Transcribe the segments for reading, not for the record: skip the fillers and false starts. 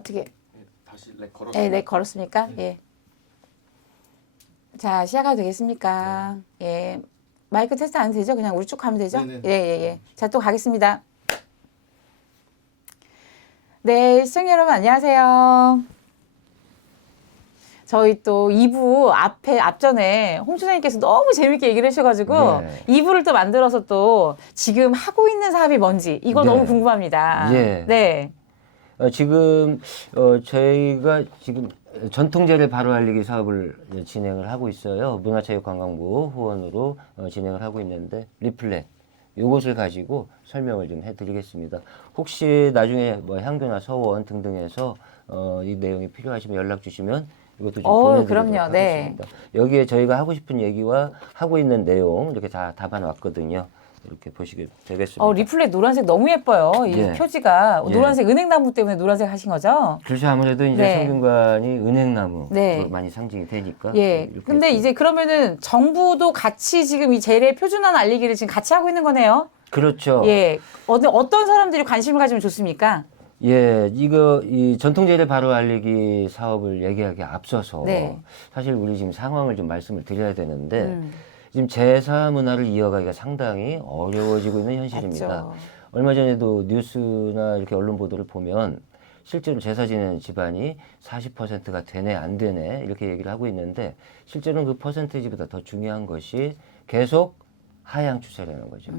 어떻게? 다시 렉 걸었어요. 네, 걸었습니까? 예. 자, 시작해도 되겠습니까? 예. 마이크 테스트 안 되죠? 그냥 우리 쭉 가면 되죠? 네네. 예, 예, 예. 자, 또 가겠습니다. 네, 시청자 여러분 안녕하세요. 저희 또 2부 앞전에 홍수장님께서 너무 재밌게 얘기를 하셔가지고 네. 2부를 또 만들어서 또 지금 하고 있는 사업이 뭔지 이거 네. 너무 궁금합니다. 예. 네. 지금 저희가 지금 전통재래 바로 알리기 사업을 진행을 하고 있어요. 문화체육관광부 후원으로 진행을 하고 있는데 리플렛 요것을 가지고 설명을 좀 해드리겠습니다. 혹시 나중에 뭐 향교나 서원 등등에서 이 내용이 필요하시면 연락 주시면 이것도 좀 보내드리도록 그럼요. 하겠습니다. 여기에 저희가 하고 싶은 얘기와 하고 있는 내용 이렇게 다 담아놨거든요. 이렇게 보시게 되겠습니다. 리플렛 노란색 너무 예뻐요. 이 예. 표지가 예. 노란색 은행나무 때문에 노란색 하신 거죠? 그렇죠. 아무래도 이제 네. 성균관이 은행나무 네. 많이 상징이 되니까. 예. 이렇게 근데 했습니다. 이제 그러면은 정부도 같이 지금 이 재래 표준화는 알리기를 지금 같이 하고 있는 거네요. 그렇죠. 예. 어떤 사람들이 관심을 가지면 좋습니까? 예, 이 전통재래 바로 알리기 사업을 얘기하기에 앞서서 네. 사실 우리 지금 상황을 좀 말씀을 드려야 되는데 지금 제사 문화를 이어가기가 상당히 어려워지고 있는 현실입니다. 맞죠. 얼마 전에도 뉴스나 이렇게 언론 보도를 보면 실제로 제사 지내는 집안이 40%가 되네 안 되네 이렇게 얘기를 하고 있는데 실제로는 그 퍼센테이지보다 더 중요한 것이 계속 하향 추세라는 거죠.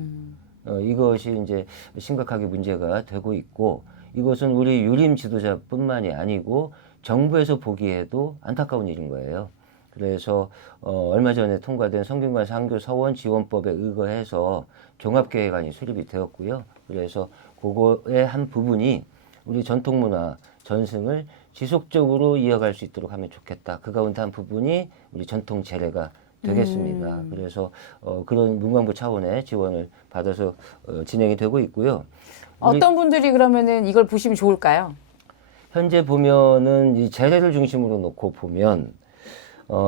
이것이 이제 심각하게 문제가 되고 있고 이것은 우리 유림 지도자뿐만이 아니고 정부에서 보기에도 안타까운 일인 거예요. 그래서 얼마 전에 통과된 성균관 상교 서원 지원법에 의거해서 종합계획안이 수립이 되었고요. 그래서 그거의 한 부분이 우리 전통문화 전승을 지속적으로 이어갈 수 있도록 하면 좋겠다. 그 가운데 한 부분이 우리 전통 재래가 되겠습니다. 그래서 그런 문광부 차원의 지원을 받아서 진행이 되고 있고요. 어떤 분들이 그러면은 이걸 보시면 좋을까요? 현재 보면은 이 재래를 중심으로 놓고 보면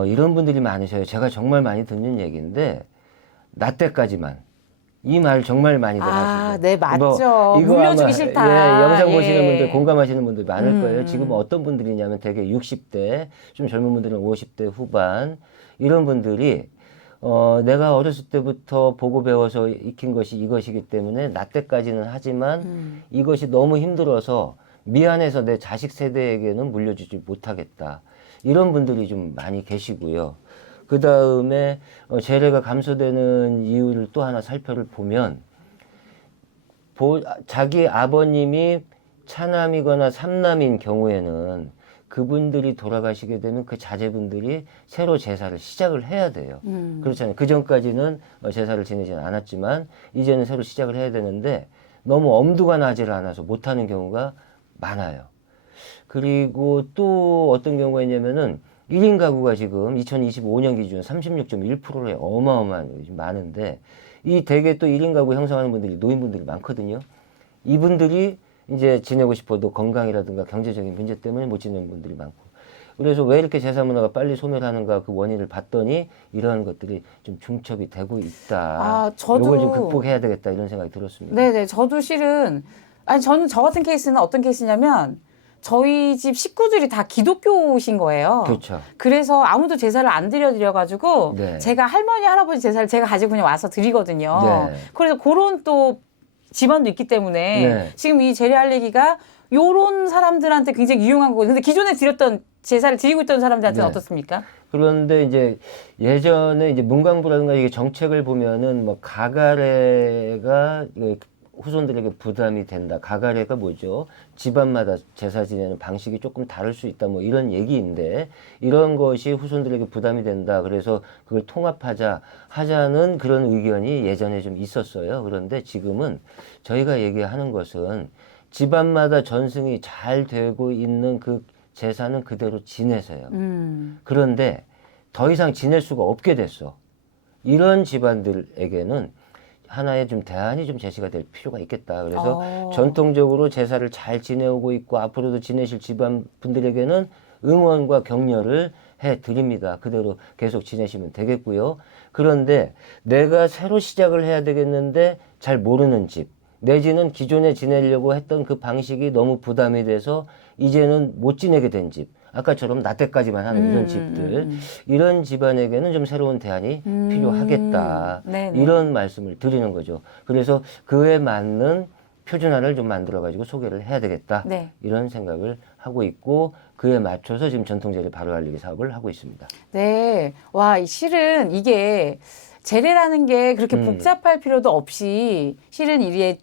이런 분들이 많으셔요. 제가 정말 많이 듣는 얘기인데 나 때까지만 이 말 정말 많이 들으시죠. 네, 맞죠. 이거 물려주기 아마, 싫다. 예, 영상 예. 보시는 분들 공감하시는 분들 많을 거예요. 지금 어떤 분들이냐면 되게 60대, 좀 젊은 분들은 50대 후반 이런 분들이 내가 어렸을 때부터 보고 배워서 익힌 것이 이것이기 때문에 나 때까지는 하지만 이것이 너무 힘들어서 미안해서 내 자식 세대에게는 물려주지 못하겠다. 이런 분들이 좀 많이 계시고요. 그 다음에 재래가 감소되는 이유를 또 하나 살펴보면 자기 아버님이 차남이거나 삼남인 경우에는 그분들이 돌아가시게 되면 그 자제분들이 새로 제사를 시작을 해야 돼요. 그렇잖아요. 그 전까지는 제사를 지내지는 않았지만 이제는 새로 시작을 해야 되는데 너무 엄두가 나지를 않아서 못하는 경우가 많아요. 그리고 또 어떤 경우가 있냐면은 1인 가구가 지금 2025년 기준 36.1%에 어마어마한 많은데 이 대개 또 1인 가구 형성하는 분들이 노인분들이 많거든요. 이분들이 이제 지내고 싶어도 건강이라든가 경제적인 문제 때문에 못 지내는 분들이 많고 그래서 왜 이렇게 제사 문화가 빨리 소멸하는가 그 원인을 봤더니 이러한 것들이 좀 중첩이 되고 있다. 이걸 좀 극복해야 되겠다 이런 생각이 들었습니다. 네네. 저도 실은 저는 저 같은 케이스는 어떤 케이스냐면 저희 집 식구들이 다 기독교신 거예요. 그렇죠. 그래서 아무도 제사를 안 드려가지고 네. 제가 할머니, 할아버지 제사를 제가 가지고 그냥 와서 드리거든요. 네. 그래서 그런 또 집안도 있기 때문에 네. 지금 이 재래 알리기가 요런 사람들한테 굉장히 유용한 거거든요. 근데 기존에 드렸던 제사를 드리고 있던 사람들한테는 네. 어떻습니까? 그런데 이제 예전에 이제 문광부라든가 이게 정책을 보면은 뭐 가가래가 후손들에게 부담이 된다. 가가래가 뭐죠? 집안마다 제사 지내는 방식이 조금 다를 수 있다. 뭐 이런 얘기인데 이런 것이 후손들에게 부담이 된다. 그래서 그걸 하자는 그런 의견이 예전에 좀 있었어요. 그런데 지금은 저희가 얘기하는 것은 집안마다 전승이 잘 되고 있는 그 제사는 그대로 지내세요. 그런데 더 이상 지낼 수가 없게 됐어. 이런 집안들에게는 하나의 좀 대안이 좀 제시가 될 필요가 있겠다. 그래서 전통적으로 제사를 잘 지내오고 있고 앞으로도 지내실 집안 분들에게는 응원과 격려를 해 드립니다. 그대로 계속 지내시면 되겠고요. 그런데 내가 새로 시작을 해야 되겠는데 잘 모르는 집, 내지는 기존에 지내려고 했던 그 방식이 너무 부담이 돼서 이제는 못 지내게 된 집. 아까처럼 나 때까지만 하는 이런 집들. 이런 집안에게는 좀 새로운 대안이 필요하겠다. 네네. 이런 말씀을 드리는 거죠. 그래서 그에 맞는 표준화를 좀 만들어가지고 소개를 해야 되겠다. 네. 이런 생각을 하고 있고 그에 맞춰서 지금 전통재래 발효알리기 사업을 하고 있습니다. 네. 와, 실은 이게 재래라는 게 그렇게 복잡할 필요도 없이 실은 이게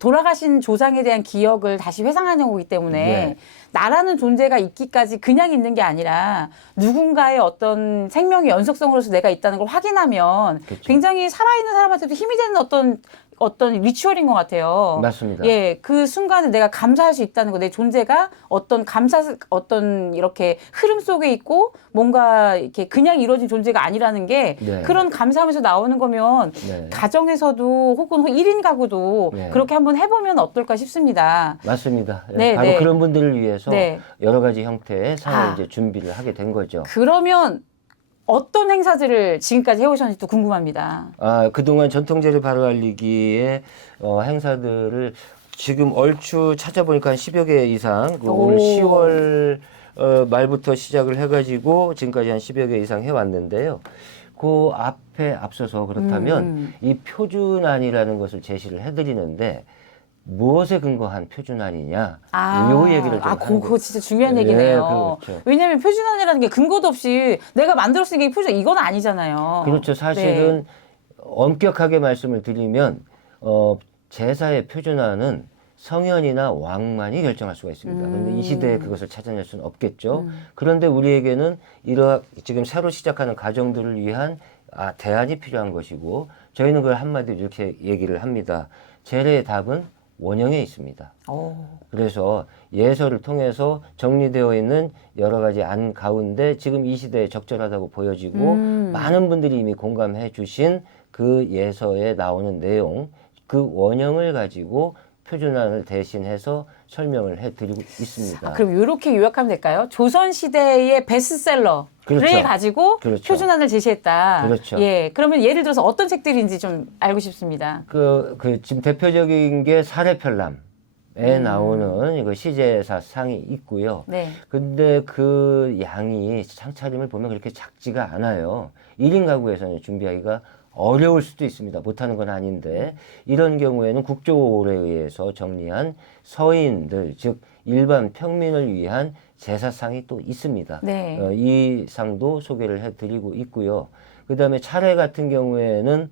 돌아가신 조상에 대한 기억을 다시 회상하는 거기 때문에 네. 나라는 존재가 있기까지 그냥 있는 게 아니라 누군가의 어떤 생명의 연속성으로서 내가 있다는 걸 확인하면 그렇죠. 굉장히 살아있는 사람한테도 힘이 되는 어떤 리추얼인 것 같아요. 맞습니다. 예, 그 순간에 내가 감사할 수 있다는 거, 내 존재가 어떤 이렇게 흐름 속에 있고 뭔가 이렇게 그냥 이루어진 존재가 아니라는 게 네. 그런 감사하면서 나오는 거면 네. 가정에서도 혹은 1인 가구도 네. 그렇게 한번 해보면 어떨까 싶습니다. 맞습니다. 네, 바로 네. 그런 분들을 위해서 네. 여러 가지 형태의 상을 아. 이제 준비를 하게 된 거죠. 그러면 어떤 행사들을 지금까지 해오셨는지 또 궁금합니다. 그동안 전통재래 발효알리기의 행사들을 지금 얼추 찾아보니까 한 10여 개 이상, 올 오. 10월 말부터 시작을 해가지고 지금까지 한 10여 개 이상 해왔는데요. 그 앞서서 그렇다면 이 표준안이라는 것을 제시를 해드리는데 무엇에 근거한 표준안이냐 요 얘기를 좀 하는 그거 거예요. 진짜 중요한 예, 얘기네요. 그렇죠. 왜냐하면 표준안이라는 게 근거도 없이 내가 만들었으니까 이 표준 이건 아니잖아요. 그렇죠. 사실은 엄격하게 말씀을 드리면 제사의 표준안은 성현이나 왕만이 결정할 수가 있습니다. 그런데 이 시대에 그것을 찾아낼 수는 없겠죠. 그런데 우리에게는 지금 새로 시작하는 가정들을 위한 대안이 필요한 것이고 저희는 그걸 한마디로 이렇게 얘기를 합니다. 재래의 답은 원형에 있습니다. 그래서 예서를 통해서 정리되어 있는 여러 가지 안 가운데 지금 이 시대에 적절하다고 보여지고 많은 분들이 이미 공감해 주신 그 예서에 나오는 내용, 그 원형을 가지고 표준안을 대신해서 설명을 해드리고 있습니다. 그럼 이렇게 요약하면 될까요? 조선시대의 베스트셀러를 그렇죠. 가지고 그렇죠. 표준안을 제시했다. 그렇죠. 예, 그러면 예를 들어서 어떤 책들인지 좀 알고 싶습니다. 지금 대표적인 게 사례편람에 나오는 이거 시제사 상이 있고요. 네. 근데 그 양이 상차림을 보면 그렇게 작지가 않아요. 1인 가구에서는 준비하기가 어려울 수도 있습니다. 못하는 건 아닌데 이런 경우에는 국조에 의해서 정리한 서인들 즉 일반 평민을 위한 제사상이 또 있습니다. 네. 이 상도 소개를 해드리고 있고요. 그 다음에 차례 같은 경우에는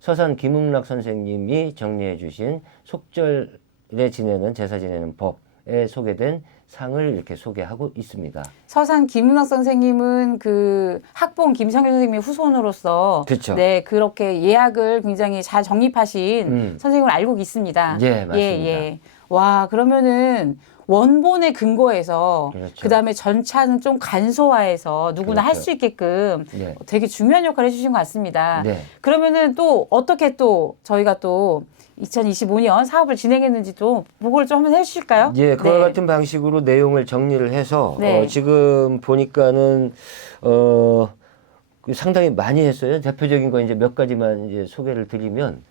서산 김흥락 선생님이 정리해 주신 속절에 지내는 제사 지내는 법에 소개된 상을 이렇게 소개하고 있습니다. 서산 김은학 선생님은 그 학봉 김성일 선생님의 후손으로서 그렇죠. 네, 그렇게 예학을 굉장히 잘 정립하신 선생님을 알고 있습니다. 예, 맞습니다. 예. 와, 그러면은 원본에 근거해서 그렇죠. 그다음에 전차는 좀 간소화해서 누구나 할 그렇죠. 수 있게끔 네. 되게 중요한 역할을 해주신 것 같습니다. 네. 그러면은 또 어떻게 또 저희가 또 2025년 사업을 진행했는지 또 보고를 좀 한번 해주실까요? 예, 그와 네. 같은 방식으로 내용을 정리를 해서 네. 지금 보니까는 상당히 많이 했어요. 대표적인 거 이제 몇 가지만 이제 소개를 드리면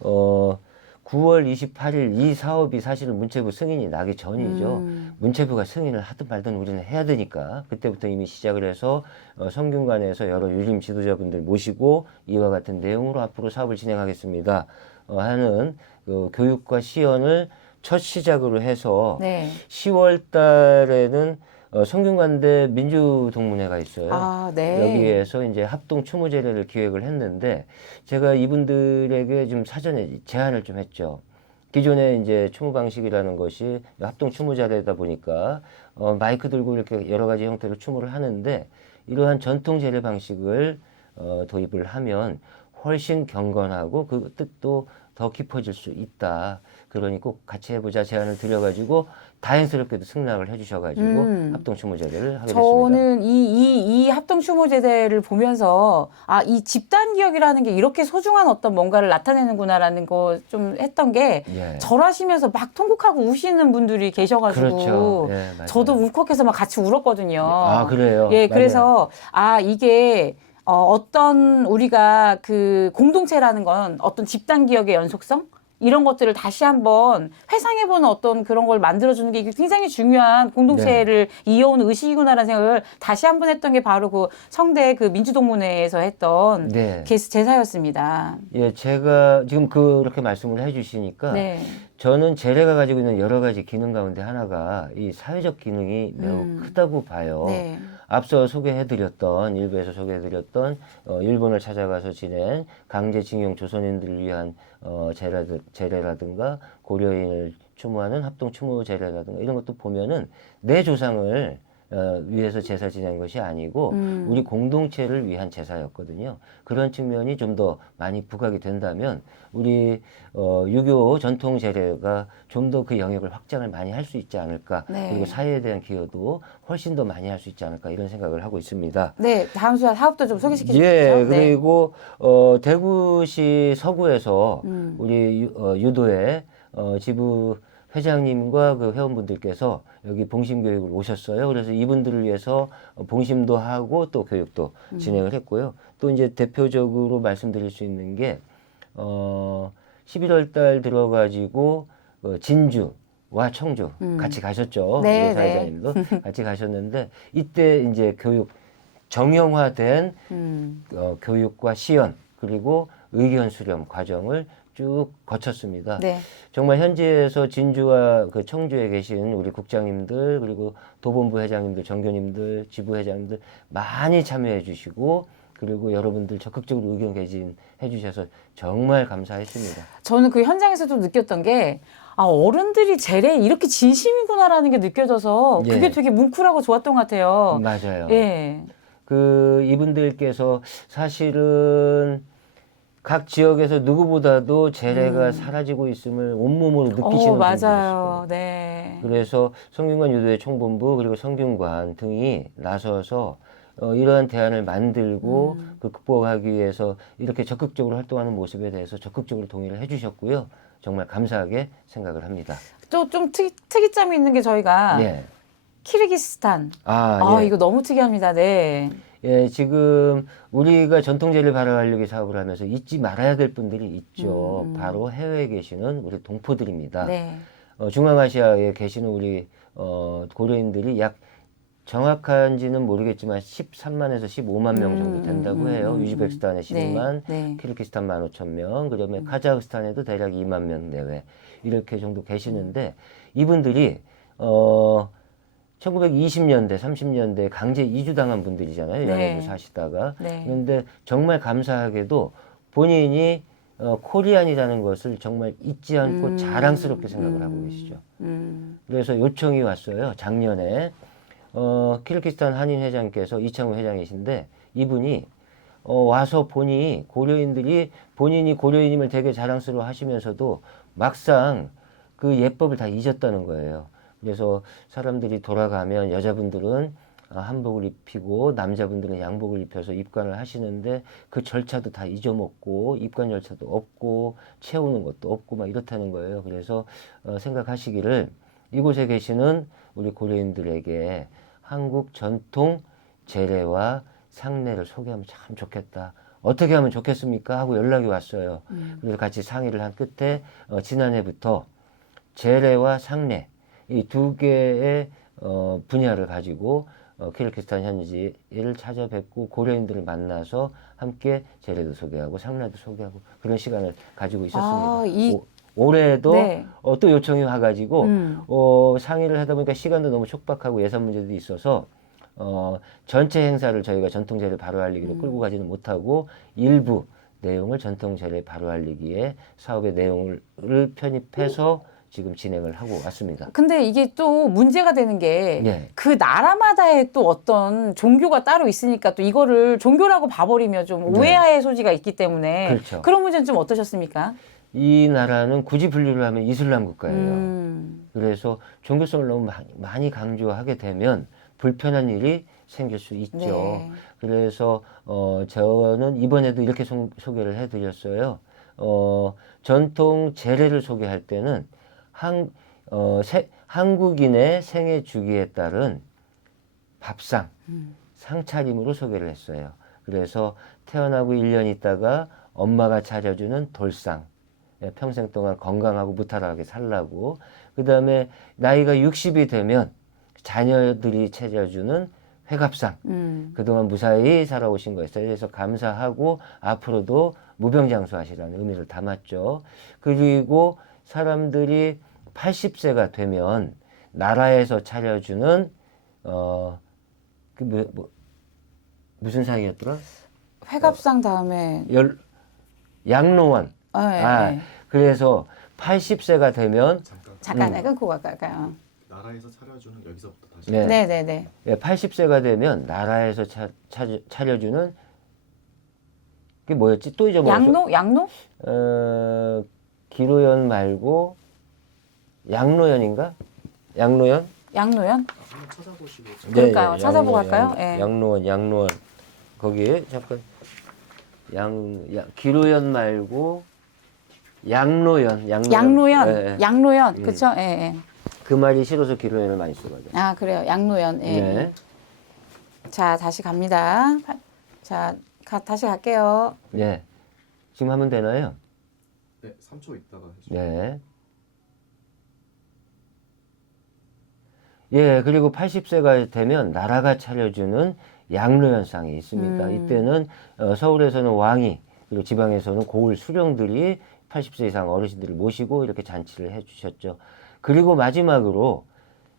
9월 28일 이 사업이 사실은 문체부 승인이 나기 전이죠. 문체부가 승인을 하든 말든 우리는 해야 되니까 그때부터 이미 시작을 해서 성균관에서 여러 유림 지도자분들 모시고 이와 같은 내용으로 앞으로 사업을 진행하겠습니다. 하는 그 교육과 시연을 첫 시작으로 해서 네. 10월 달에는 성균관대 민주동문회가 있어요. 네. 여기에서 이제 합동 추모제례를 기획을 했는데 제가 이분들에게 좀 사전에 제안을 좀 했죠. 기존에 이제 추모 방식이라는 것이 합동 추모제례다 보니까 마이크 들고 이렇게 여러 가지 형태로 추모를 하는데 이러한 전통 제례 방식을 도입을 하면 훨씬 경건하고 그 뜻도 더 깊어질 수 있다. 그러니 꼭 같이 해보자 제안을 드려가지고 다행스럽게도 승낙을 해주셔가지고 합동 추모제례를 하게 됐습니다. 저는 이 합동 추모제대를 보면서 이 집단 기억이라는 게 이렇게 소중한 어떤 뭔가를 나타내는구나라는 거 좀 했던 게 예. 절하시면서 막 통곡하고 우시는 분들이 계셔가지고 그렇죠. 예, 맞아요. 저도 울컥해서 막 같이 울었거든요. 그래요? 예, 맞아요. 그래서 이게 어떤 우리가 그 공동체라는 건 어떤 집단 기억의 연속성? 이런 것들을 다시 한번 회상해보는 어떤 그런 걸 만들어주는 게 이게 굉장히 중요한 공동체를 이어오는 의식이구나라는 생각을 다시 한번 했던 게 바로 그 성대 그 민주동문회에서 했던 네. 제사였습니다. 예, 제가 지금 그렇게 말씀을 해주시니까 네. 저는 재래가 가지고 있는 여러 가지 기능 가운데 하나가 이 사회적 기능이 매우 크다고 봐요. 네. 앞서 소개해드렸던 일부에서 소개해드렸던 일본을 찾아가서 지낸 강제징용 조선인들을 위한 제례라든가 고려인을 추모하는 합동 추모 제례라든가 이런 것도 보면은 내 조상을 위해서 제사 지낸 것이 아니고 우리 공동체를 위한 제사였거든요. 그런 측면이 좀 더 많이 부각이 된다면 우리 유교 전통 제례가 좀 더 그 영역을 확장을 많이 할 수 있지 않을까. 네. 그리고 사회에 대한 기여도 훨씬 더 많이 할 수 있지 않을까 이런 생각을 하고 있습니다. 네, 다음 사업도 좀 소개시켜 주시죠. 예, 네. 그리고 대구시 서구에서 우리 유도의 지부 회장님과 그 회원분들께서 여기 봉심 교육을 오셨어요. 그래서 이분들을 위해서 봉심도 하고 또 교육도 진행을 했고요. 또 이제 대표적으로 말씀드릴 수 있는 게 11월 달 들어가지고 진주와 청주 같이 가셨죠. 네, 우리 사회자님도 같이 가셨는데 이때 이제 교육 정형화된 교육과 시연 그리고 의견 수렴 과정을 쭉 거쳤습니다. 네. 정말 현지에서 진주와 그 청주에 계신 우리 국장님들 그리고 도본부 회장님들, 정교님들, 지부 회장님들 많이 참여해 주시고 그리고 여러분들 적극적으로 의견 개진해 주셔서 정말 감사했습니다. 저는 그 현장에서도 느꼈던 게 아, 어른들이 제례에 이렇게 진심이구나라는 게 느껴져서 그게 예. 되게 뭉클하고 좋았던 것 같아요. 맞아요. 예. 그 이분들께서 사실은 각 지역에서 누구보다도 제례가 사라지고 있음을 온몸으로 느끼시는 분들이시거든요. 맞아요. 네. 그래서 성균관 유도회 총본부 그리고 성균관 등이 나서서 이러한 대안을 만들고 그 극복하기 위해서 이렇게 적극적으로 활동하는 모습에 대해서 적극적으로 동의를 해주셨고요. 정말 감사하게 생각을 합니다. 또 좀 특이점이 있는 게 저희가 예. 키르기스탄. 예. 이거 너무 특이합니다. 네. 예, 지금 우리가 전통제를 발효하려고 사업을 하면서 잊지 말아야 될 분들이 있죠. 바로 해외에 계시는 우리 동포들입니다. 네. 중앙아시아에 계시는 우리 고려인들이 약 정확한지는 모르겠지만 13만에서 15만 명 정도 된다고 해요. 우즈베키스탄에 12만, 네. 키르기스탄 15,000명, 그다음에 카자흐스탄에도 대략 2만 명 내외 이렇게 정도 계시는데 이분들이 1920년대, 30년대 강제 이주당한 분들이잖아요. 네. 여행을 사시다가. 네. 그런데 정말 감사하게도 본인이 코리안이라는 것을 정말 잊지 않고 자랑스럽게 생각을 하고 계시죠. 그래서 요청이 왔어요. 작년에 키르기스탄 한인 회장께서 이창우 회장이신데 이분이 와서 보니 고려인들이 본인이 고려인임을 되게 자랑스러워 하시면서도 막상 그 예법을 다 잊었다는 거예요. 그래서 사람들이 돌아가면 여자분들은 한복을 입히고 남자분들은 양복을 입혀서 입관을 하시는데 그 절차도 다 잊어먹고 입관 절차도 없고 채우는 것도 없고 막 이렇다는 거예요. 그래서 생각하시기를 이곳에 계시는 우리 고려인들에게 한국 전통 제례와 상례를 소개하면 참 좋겠다. 어떻게 하면 좋겠습니까? 하고 연락이 왔어요. 그래서 같이 상의를 한 끝에 지난해부터 제례와 상례 이 두 개의 분야를 가지고 키르기스탄 현지를 찾아뵙고 고려인들을 만나서 함께 제례도 소개하고 상례도 소개하고 그런 시간을 가지고 있었습니다. 올해도 네. 또 요청이 와가지고 상의를 하다 보니까 시간도 너무 촉박하고 예산 문제도 있어서 전체 행사를 저희가 전통제례 발효알리기로 끌고 가지는 못하고 일부 내용을 전통제례 발효알리기에 사업의 내용을 편입해서 지금 진행을 하고 왔습니다. 근데 이게 또 문제가 되는 게 그 네. 나라마다의 또 어떤 종교가 따로 있으니까 또 이거를 종교라고 봐버리면 좀 오해의 소지가 있기 때문에 그렇죠. 그런 문제는 좀 어떠셨습니까? 이 나라는 굳이 분류를 하면 이슬람 국가예요. 그래서 종교성을 너무 많이 강조하게 되면 불편한 일이 생길 수 있죠. 네. 그래서 저는 이번에도 이렇게 소개를 해드렸어요. 전통 제례를 소개할 때는 한국인의 생애 주기에 따른 밥상, 상차림으로 소개를 했어요. 그래서 태어나고 1년 있다가 엄마가 차려주는 돌상, 평생 동안 건강하고 무탈하게 살라고. 그 다음에 나이가 60이 되면 자녀들이 차려주는 회갑상. 그동안 무사히 살아오신 거였어요. 그래서 감사하고 앞으로도 무병장수하시라는 의미를 담았죠. 그리고 사람들이 80세가 되면 나라에서 차려주는 무슨 상이었더라? 회갑상 다음에 양로원. 네. 그래서 80세가 되면 잠깐 끊고 갈까요? 나라에서 차려주는 여기서부터 다시. 네. 네네네. 80세가 되면 나라에서 차려주는 그게 뭐였지? 또 잊어먹었어. 양로? 기로연 말고 양로연인가? 양로연? 양로연? 한번 찾아보시고. 그럴까요? 찾아보고 갈까요? 예. 양로원. 거기에 잠깐 기로연 말고 양로연. 예. 양로연. 그쵸? 예, 예. 그 말이 싫어서 기로연을 많이 쓰거든. 아, 그래요. 양로연. 예. 네. 자, 다시 갑니다. 자, 다시 갈게요. 네. 지금 하면 되나요? 네, 3초 있다가 해주세요. 네. 예, 그리고 80세가 되면 나라가 차려주는 양로연상이 있습니다. 이때는 서울에서는 왕이, 그리고 지방에서는 고을 수령들이 80세 이상 어르신들을 모시고 이렇게 잔치를 해주셨죠. 그리고 마지막으로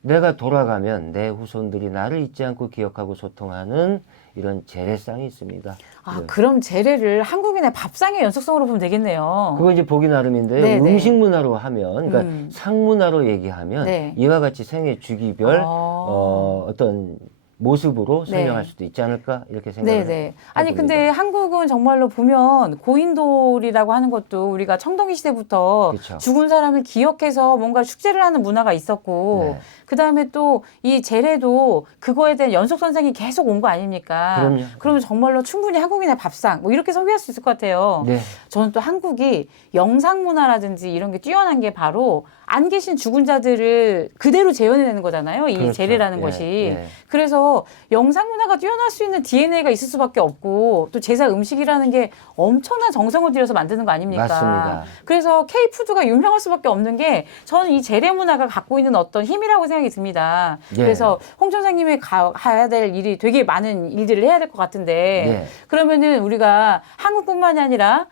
내가 돌아가면 내 후손들이 나를 잊지 않고 기억하고 소통하는 이런 재래상이 있습니다. 아, 네. 그럼 재래를 한국인의 밥상의 연속성으로 보면 되겠네요. 그거 이제 보기 나름인데요. 네, 네. 음식 문화로 하면, 그러니까 상문화로 얘기하면 네. 이와 같이 생애 주기별 어떤 모습으로 설명할 네. 수도 있지 않을까 이렇게 생각을 네네. 아니 해봅니다. 근데 한국은 정말로 보면 고인돌이라고 하는 것도 우리가 청동기 시대부터 그쵸. 죽은 사람을 기억해서 뭔가 축제를 하는 문화가 있었고 네. 그다음에 또 이 재래도 그거에 대한 연속선상이 계속 온 거 아닙니까? 그럼요. 그러면 정말로 충분히 한국인의 밥상 뭐 이렇게 소개할 수 있을 것 같아요. 네. 저는 또 한국이 영상 문화라든지 이런 게 뛰어난 게 바로 안 계신 죽은 자들을 그대로 재현해내는 거잖아요. 이 그렇죠. 재래라는 예, 것이. 예. 그래서 영상 문화가 뛰어날 수 있는 DNA가 있을 수밖에 없고 또 제사 음식이라는 게 엄청난 정성을 들여서 만드는 거 아닙니까? 맞습니다. 그래서 K푸드가 유명할 수밖에 없는 게 저는 이 재래 문화가 갖고 있는 어떤 힘이라고 생각이 듭니다. 예. 그래서 홍 총장님이 가야 될 일이 되게 많은 일들을 해야 될 것 같은데 예. 그러면은 우리가 한국뿐만이 아니라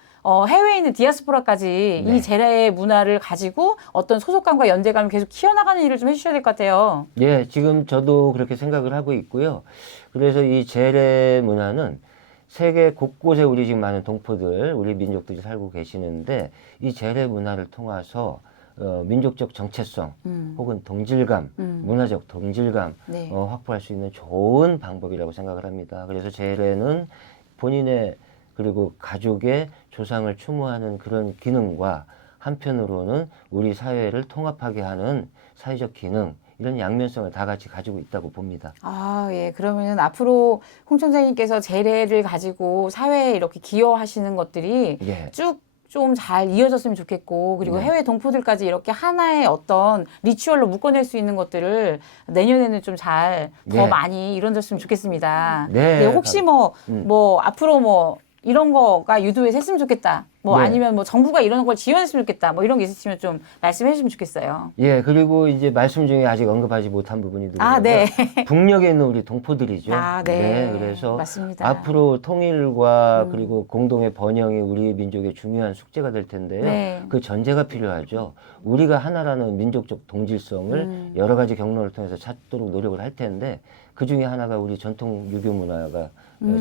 해외에 있는 디아스포라까지 네. 이 재래의 문화를 가지고 어떤 소속감과 연대감을 계속 키워나가는 일을 좀 해주셔야 될 것 같아요. 예, 지금 저도 그렇게 생각을 하고 있고요. 그래서 이 재래 문화는 세계 곳곳에 우리 지금 많은 동포들, 우리 민족들이 살고 계시는데 이 재래 문화를 통해서 민족적 정체성 혹은 동질감, 문화적 동질감 네. 확보할 수 있는 좋은 방법이라고 생각을 합니다. 그래서 재래는 본인의 그리고 가족의 조상을 추모하는 그런 기능과 한편으로는 우리 사회를 통합하게 하는 사회적 기능, 이런 양면성을 다 같이 가지고 있다고 봅니다. 아, 예. 그러면은 앞으로 홍 총장님께서 재래를 가지고 사회에 이렇게 기여하시는 것들이 예. 쭉 좀 잘 이어졌으면 좋겠고 그리고 네. 해외 동포들까지 이렇게 하나의 어떤 리추얼로 묶어낼 수 있는 것들을 내년에는 좀 잘 더 네. 많이 이루어졌으면 좋겠습니다. 네, 혹시 뭐 앞으로 뭐 이런 거가 유도에서 했으면 좋겠다. 뭐 네. 아니면 뭐 정부가 이런 걸 지원했으면 좋겠다. 뭐 이런 게 있으시면 좀 말씀해 주시면 좋겠어요. 예, 그리고 이제 말씀 중에 아직 언급하지 못한 부분이 아, 네. 북녘에 있는 우리 동포들이죠. 아, 네. 그래서 맞습니다. 앞으로 통일과 그리고 공동의 번영이 우리 민족의 중요한 숙제가 될 텐데요. 네. 그 전제가 필요하죠. 우리가 하나라는 민족적 동질성을 여러 가지 경로를 통해서 찾도록 노력을 할 텐데 그 중에 하나가 우리 전통 유교 문화가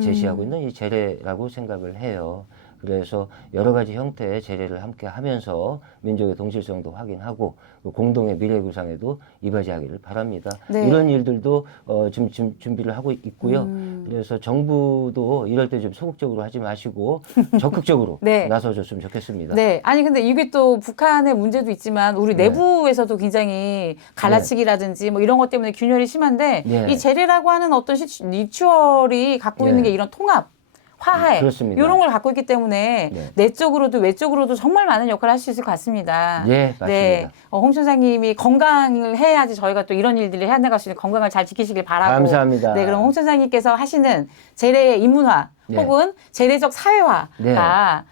제시하고 있는 이 재래라고 생각을 해요. 그래서 여러 가지 형태의 재래를 함께 하면서 민족의 동질성도 확인하고 공동의 미래 구상에도 이바지하기를 바랍니다. 네. 이런 일들도 지금 준비를 하고 있고요. 그래서 정부도 이럴 때 좀 소극적으로 하지 마시고 적극적으로 네. 나서줬으면 좋겠습니다. 네. 아니, 근데 이게 또 북한의 문제도 있지만 우리 네. 내부에서도 굉장히 갈라치기라든지 뭐 이런 것 때문에 균열이 심한데 네. 이 재래라고 하는 어떤 리추얼이 갖고 있는 네. 게 이런 통합, 화해 그렇습니다. 이런 걸 갖고 있기 때문에 네. 내적으로도 외적으로도 정말 많은 역할을 할 수 있을 것 같습니다. 예, 맞습니다. 네, 홍 총장님이 건강을 해야지 저희가 또 이런 일들을 해나갈 수 있는 건강을 잘 지키시길 바라고. 감사합니다. 네, 그럼 홍 총장님께서 하시는 재래의 인문화 네. 혹은 재래적 사회화가 네.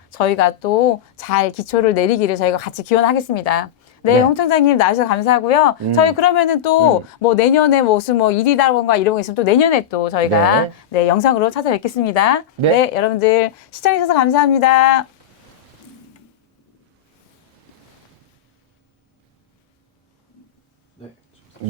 저희가 또 잘 기초를 내리기를 저희가 같이 기원하겠습니다. 네, 네. 홍 총장님 나와주셔서 감사하고요. 저희 그러면은 또 뭐 내년에 무슨 뭐 일이다던가 이런 거 있으면 또 내년에 또 저희가 네. 네, 영상으로 찾아뵙겠습니다. 네. 네, 여러분들 시청해주셔서 감사합니다.